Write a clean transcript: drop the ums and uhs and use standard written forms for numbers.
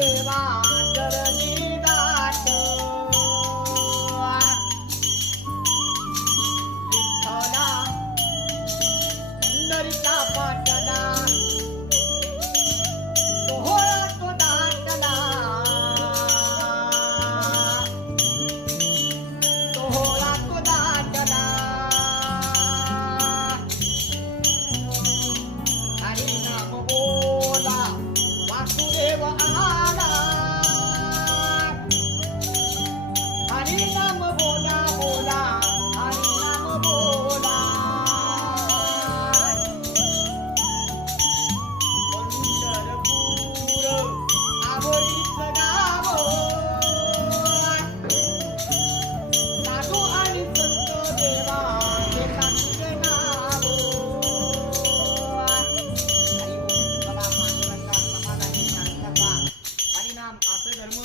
वासुदेवा चरणी दाट विठ्ठला पंढरीचा पाटला सोहळा तो दाटला सोहळा तो दाटला हरी नाम बोला वासुदेव आला हरी नाम बोला बोला हरी नाम बोला पंढरपूर आवडीचं गाव साधू आणि संत देवा घेता तुझे नाव हरिओम चला पांडुरंगा समाधानी शांतता हरिनाम असं धर्म